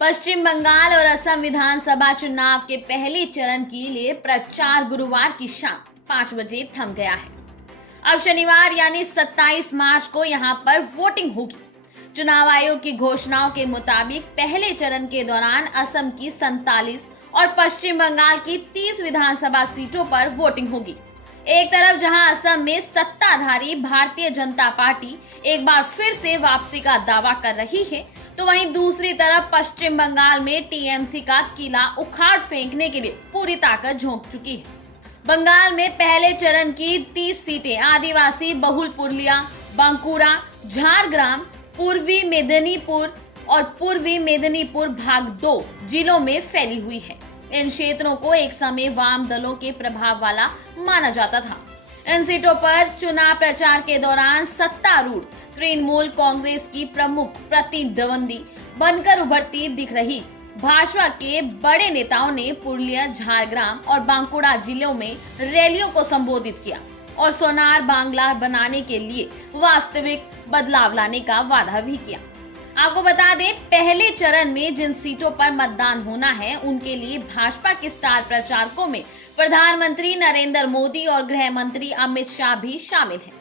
पश्चिम बंगाल और असम विधानसभा चुनाव के पहले चरण के लिए प्रचार गुरुवार की शाम 5 बजे थम गया है। अब शनिवार यानी 27 मार्च को यहां पर वोटिंग होगी। चुनाव आयोग की घोषणाओं के मुताबिक पहले चरण के दौरान असम की 47 और पश्चिम बंगाल की 30 विधानसभा सीटों पर वोटिंग होगी। एक तरफ जहां असम में सत्ताधारी भारतीय जनता पार्टी एक बार फिर से वापसी का दावा कर रही है, तो वहीं दूसरी तरफ पश्चिम बंगाल में टीएमसी का किला उखाड़ फेंकने के लिए पूरी ताकत झोंक चुकी है। बंगाल में पहले चरण की 30 सीटें आदिवासी बहुल पुरुलिया, बांकुरा, झारग्राम, पूर्वी मेदिनीपुर और पूर्वी मेदिनीपुर भाग 2 जिलों में फैली हुई है। इन क्षेत्रों को एक समय वाम दलों के प्रभाव वाला माना जाता था। इन सीटों पर चुनाव प्रचार के दौरान सत्तारूढ़ तृणमूल कांग्रेस की प्रमुख प्रतिद्वंदी बनकर उभरती दिख रही भाजपा के बड़े नेताओं ने पुरुलिया, झारग्राम और बांकुड़ा जिलों में रैलियों को संबोधित किया और सोनार बांग्ला बनाने के लिए वास्तविक बदलाव लाने का वादा भी किया। आपको बता दें, पहले चरण में जिन सीटों पर मतदान होना है उनके लिए भाजपा के स्टार प्रचारकों में प्रधानमंत्री नरेंद्र मोदी और गृह मंत्री अमित शाह भी शामिल हैं।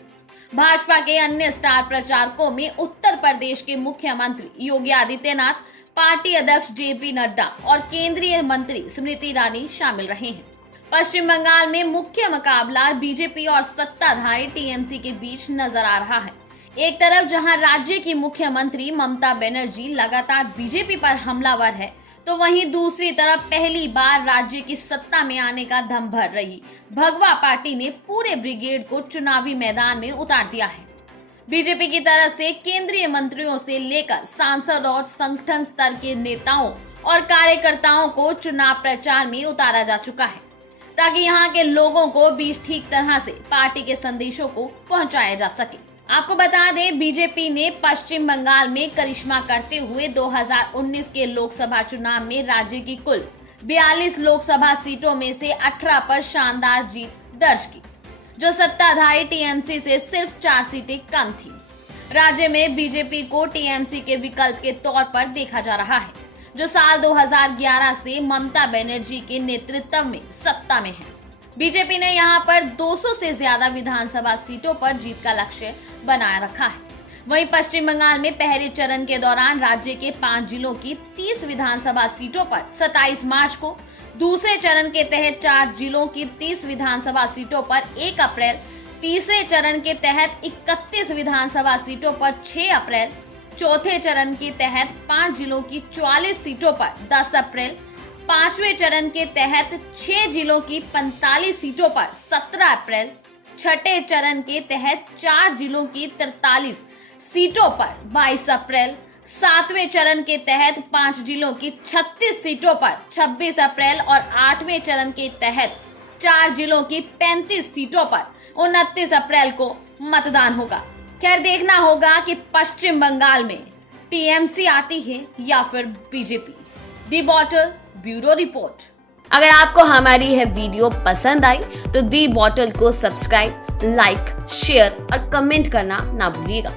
भाजपा के अन्य स्टार प्रचारकों में उत्तर प्रदेश के मुख्यमंत्री योगी आदित्यनाथ, पार्टी अध्यक्ष जेपी नड्डा और केंद्रीय मंत्री स्मृति ईरानी शामिल रहे हैं। पश्चिम बंगाल में मुख्य मुकाबला बीजेपी और सत्ताधारी टीएमसी के बीच नजर आ रहा है। एक तरफ जहां राज्य की मुख्यमंत्री ममता बनर्जी लगातार बीजेपी पर हमलावर है, तो वहीं दूसरी तरफ पहली बार राज्य की सत्ता में आने का दम भर रही भगवा पार्टी ने पूरे ब्रिगेड को चुनावी मैदान में उतार दिया है। बीजेपी की तरफ से केंद्रीय मंत्रियों से लेकर सांसद और संगठन स्तर के नेताओं और कार्यकर्ताओं को चुनाव प्रचार में उतारा जा चुका है, ताकि यहां के लोगों को बीच ठीक तरह से पार्टी के संदेशों को पहुंचाया जा सके। आपको बता दें, बीजेपी ने पश्चिम बंगाल में करिश्मा करते हुए 2019 के लोकसभा चुनाव में राज्य की कुल 42 लोकसभा सीटों में से 18 पर शानदार जीत दर्ज की, जो सत्ताधारी टीएमसी से सिर्फ 4 सीटें कम थी। राज्य में बीजेपी को टीएमसी के विकल्प के तौर पर देखा जा रहा है, जो साल 2011 से ममता बनर्जी के नेतृत्व में सत्ता में है। बीजेपी ने यहां पर 200 से ज्यादा विधानसभा सीटों पर जीत का लक्ष्य बनाए रखा है। वहीं पश्चिम बंगाल में पहले चरण के दौरान राज्य के 5 जिलों की 30 विधानसभा सीटों पर 27 मार्च को, दूसरे चरण के तहत 4 जिलों की 30 विधानसभा सीटों पर 1 अप्रैल, तीसरे चरण के तहत 31 विधानसभा सीटों पर 6 अप्रैल, चौथे चरण के तहत 5 जिलों की 44 सीटों पर 10 अप्रैल, पांचवें चरण के तहत 6 जिलों की 45 सीटों पर 17 अप्रैल, छठे चरण के तहत 4 जिलों की 43 सीटों पर 22 अप्रैल, सातवें चरण के तहत 5 जिलों की 36 सीटों पर 26 अप्रैल और 8वें चरण के तहत 4 जिलों की 35 सीटों पर 29 अप्रैल को मतदान होगा। खैर, देखना होगा कि पश्चिम बंगाल में टीएमसी आती है या फिर बीजेपी। दी बॉटल ब्यूरो रिपोर्ट। अगर आपको हमारी यह वीडियो पसंद आई तो दी बॉटल को सब्सक्राइब, लाइक, शेयर और कमेंट करना ना भूलिएगा।